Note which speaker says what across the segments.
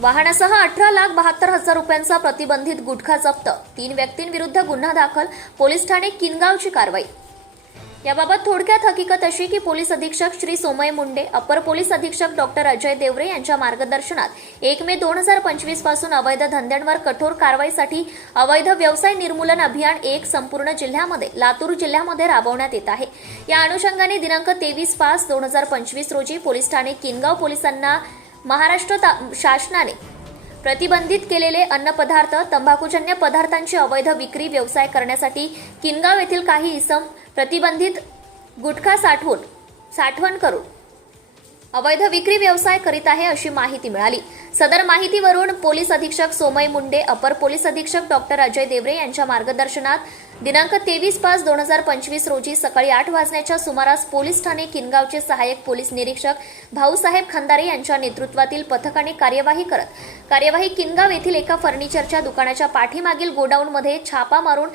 Speaker 1: वाहनासह अठरा लाख बहात्तर हजार रुपयांचा प्रतिबंधित गुटखा जप्त. तीन व्यक्तींविरुद्ध गुन्हा दाखल. पोलीस ठाणे किनगावची कारवाई. याबाबत थोडक्यात हकीकत अशी की पोलीस अधीक्षक श्री सोमय मुंडे अपर पोलीस अधीक्षक डॉक्टर अजय देवरे यांच्या मार्गदर्शनात एक मे दोन हजार पंचवीसपासून अवैध धंद्यांवर कठोर कारवाईसाठी अवैध व्यवसाय निर्मूलन अभियान एक संपूर्ण जिल्ह्यामध्ये लातूर जिल्ह्यामध्ये राबवण्यात येत आहे. या अनुषंगाने दिनांक तेवीस पाच दोन हजार पंचवीस रोजी पोलीस ठाणे किनगाव पोलिसांना महाराष्ट्र शासनाने प्रतिबंधित केलेले अन्नपदार्थ तंबाखूजन्य पदार्थांची अवैध विक्री व्यवसाय करण्यासाठी किनगाव येथील काही इसम प्रतिबंधित गुटखा साठवून साठवण करून अवैध विक्री व्यवसाय करीत आहे अशी माहिती मिळाली. सदर माहितीवरून पोलीस अधीक्षक सोमय मुंडे अपर पोलीस अधीक्षक डॉक्टर अजय देवरे यांच्या मार्गदर्शनात दिनांक तेवीस पाच दोन हजार पंचवीस रोजी सकाळी आठ वाजण्याच्या सुमारास पोलीस ठाणे किनगावचे सहाय्यक पोलीस निरीक्षक भाऊसाहेब खंदारे यांच्या नेतृत्वातील पथकाने कार्यवाही करत कार्यवाही किनगाव येथील एका फर्निचरच्या दुकानाच्या पाठीमागील गोडाऊनमध्ये छापा मारून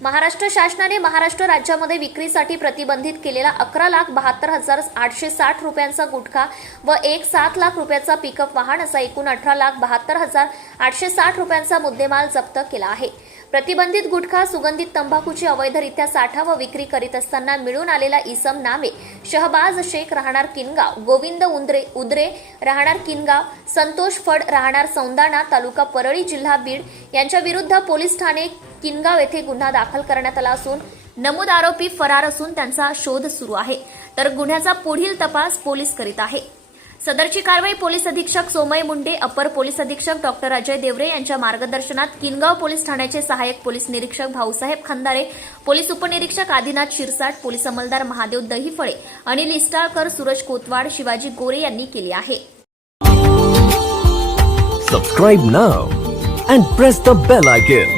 Speaker 1: महाराष्ट्र शासनाने महाराष्ट्र राज्यामध्ये विक्रीसाठी प्रतिबंधित केलेला अकरा लाख बहात्तर हजार आठशे साठ रुपयांचा गुटखा व एक सात लाख रुपयाचा पिकअप वाहन असा एकूण अठरा लाख बहात्तर हजार आठशे साठ रुपयांचा मुद्देमाल जप्त केला आहे. प्रतिबंधित गुटखा सुगंधित तंबाखूची अवैधरित्या साठा व विक्री करीत असताना मिळून आलेला इसम नामे शहबाज शेख राहणार किनगाव गोविंद उंद्रे उद्रे राहणार किनगाव संतोष फड राहणार सौंदाणा तालुका परळी जिल्हा बीड यांच्या विरुद्ध पोलीस ठाणे किनगाव येथे गुन्हा दाखल करण्यात आला असून नमूद आरोपी फरार असून त्यांचा शोध सुरू आहे. तर गुन्ह्याचा पुढील तपास पोलीस करीत आहे. सदरची कारवाई पोलीस अधीक्षक सोमय मुंडे अपर पोलीस अधीक्षक डॉक्टर अजय देवरे यांच्या मार्गदर्शनात किनगाव पोलीस ठाण्याचे सहाय्यक पोलीस निरीक्षक भाऊसाहेब खंदारे पोलीस उपनिरीक्षक आदिनाथ शिरसाट पोलीस अंमलदार महादेव दहिफळे अनिल इस्टाळकर सूरज कोतवाड शिवाजी गोरे यांनी केली आहे.
Speaker 2: Subscribe now and press the bell icon